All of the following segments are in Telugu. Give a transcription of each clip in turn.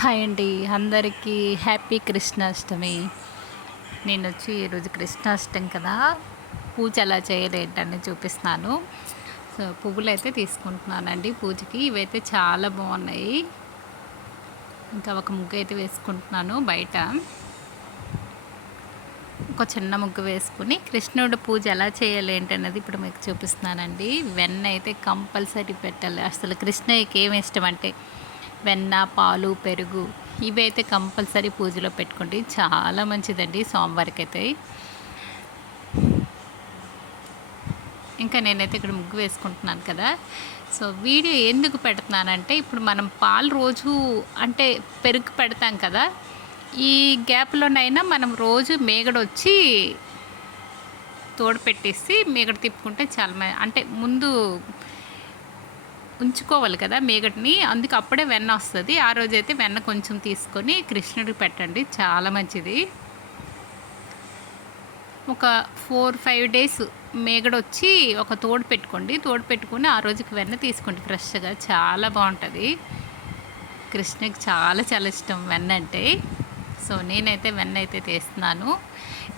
హాయ్ అండి, అందరికీ హ్యాపీ కృష్ణాష్టమి. నేనొచ్చి ఈరోజు కృష్ణాష్టమి కదా, పూజ ఎలా చేయాలి ఏంటని చూపిస్తున్నాను. సో పువ్వులైతే తీసుకుంటున్నానండి పూజకి. ఇవైతే చాలా బాగున్నాయి. ఇంకా ఒక ముగ్గు అయితే వేసుకుంటున్నాను బయట. ఒక చిన్న ముగ్గు వేసుకుని కృష్ణుడు పూజ ఎలా చేయాలి ఏంటన్నది ఇప్పుడు మీకు చూపిస్తున్నానండి. వెన్న అయితే కంపల్సరీ పెట్టాలి. అసలు కృష్ణయ్యకి ఏమి ఇష్టం అంటే వెన్న, పాలు, పెరుగు ఇవైతే కంపల్సరీ పూజలో పెట్టుకోండి. చాలా మంచిదండి సోమవారికి అయితే. ఇంకా నేనైతే ఇక్కడ ముగ్గు వేసుకుంటున్నాను కదా. సో వీడియో ఎందుకు పెడుతున్నానంటే, ఇప్పుడు మనం పాలు రోజు అంటే పెరుగు పెడతాం కదా, ఈ గ్యాప్లోనైనా మనం రోజు మేగడ వచ్చి తోడు పెట్టేసి మేగడ తిప్పుకుంటే చాలా అంటే ముందు ఉంచుకోవాలి కదా మేగడిని, అందుకు అప్పుడే వెన్న వస్తుంది. ఆ రోజైతే వెన్న కొంచెం తీసుకొని కృష్ణుడికి పెట్టండి, చాలా మంచిది. ఒక 4-5 డేస్ మేగడ వచ్చి ఒక తోడు పెట్టుకోండి. తోడు పెట్టుకుని ఆ రోజుకి వెన్న తీసుకోండి ఫ్రెష్గా, చాలా బాగుంటుంది. కృష్ణకి చాలా చాలా ఇష్టం వెన్న అంటే. సో నేనైతే వెన్న అయితే తీస్తున్నాను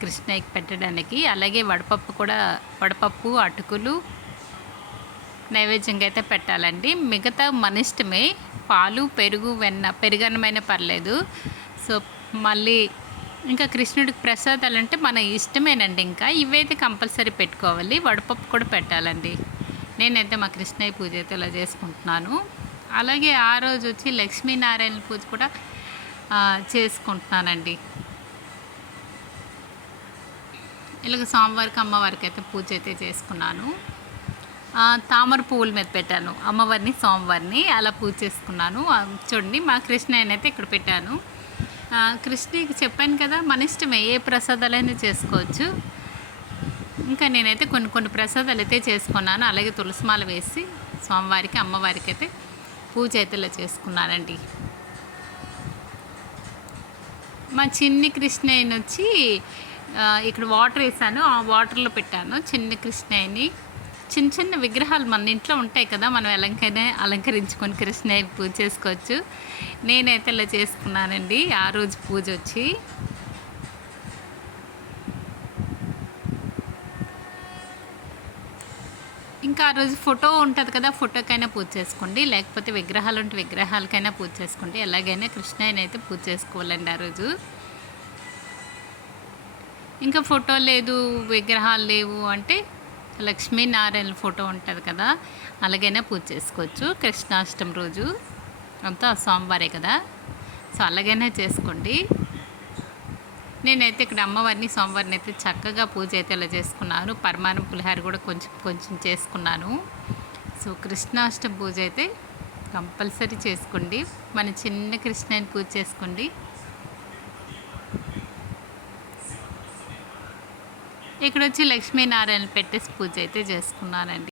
కృష్ణయ్యకి పెట్టడానికి. అలాగే వడపప్పు, అటుకులు నైవేద్యంగా అయితే పెట్టాలండి. మిగతా మన ఇష్టమే, పాలు, పెరుగు, వెన్న, పెరుగన్నమైనా పర్లేదు. సో మళ్ళీ ఇంకా కృష్ణుడికి ప్రసాదాలు అంటే మన ఇష్టమేనండి. ఇంకా ఇవైతే కంపల్సరీ పెట్టుకోవాలి. వడపప్పు కూడా పెట్టాలండి. నేనైతే మా కృష్ణయ్య పూజ అయితే ఇలా చేసుకుంటున్నాను. అలాగే ఆ రోజు వచ్చి లక్ష్మీనారాయణ పూజ కూడా చేసుకుంటున్నానండి. ఇలాగ సోమవారికి అమ్మవారికి అయితే పూజ అయితే చేసుకున్నాను. తామర పువ్వుల మీద పెట్టాను అమ్మవారిని, సోమవారిని అలా పూజ చేసుకున్నాను. చూడండి మా కృష్ణయ్యని అయితే ఇక్కడ పెట్టాను. కృష్ణకి చెప్పాను కదా, మన ఇష్టమే, ఏ ప్రసాదాలైనా చేసుకోవచ్చు. ఇంకా నేనైతే కొన్ని ప్రసాదాలు అయితే చేసుకున్నాను. అలాగే తులసిమాల వేసి స్వామివారికి, అమ్మవారికి అయితే పూజ అయితే ఇలా చేసుకున్నానండి. మా చిన్ని కృష్ణయ్యని వచ్చి ఇక్కడ వాటర్ వేసాను, ఆ వాటర్లో పెట్టాను చిన్ని కృష్ణయ్యని. చిన్న విగ్రహాలు మన ఇంట్లో ఉంటాయి కదా, మనం ఎలాగైనా అలంకరించుకొని కృష్ణయ్య పూజ చేసుకోవచ్చు. నేనైతే ఇలా చేసుకున్నానండి ఆ రోజు పూజ వచ్చి. ఇంకా ఆ రోజు ఫోటో ఉంటుంది కదా, ఫోటోకైనా పూజ చేసుకోండి, లేకపోతే విగ్రహాలు ఉంటే విగ్రహాలకైనా పూజ చేసుకోండి. ఎలాగైనా కృష్ణయ్యని అయితే పూజ చేసుకోవాలండి ఆ రోజు. ఇంకా ఫోటో లేదు, విగ్రహాలు లేవు అంటే లక్ష్మీనారాయణ ఫోటో ఉంటుంది కదా, అలాగైనా పూజ చేసుకోవచ్చు కృష్ణాష్టమి రోజు. అంతా సోమవారే కదా, సో అలాగైనా చేసుకోండి. నేనైతే ఇక్కడ అమ్మవారిని, సోమవారిని అయితే చక్కగా పూజ అయితే ఇలా చేసుకున్నాను. పరమాన్నం, పులిహార కూడా కొంచెం చేసుకున్నాను. సో కృష్ణాష్టమి పూజ అయితే కంపల్సరీ చేసుకోండి. మన చిన్న కృష్ణని పూజ చేసుకోండి. ఇక్కడ వచ్చి లక్ష్మీనారాయణ పెట్టేసి పూజ అయితే చేసుకున్నానండి.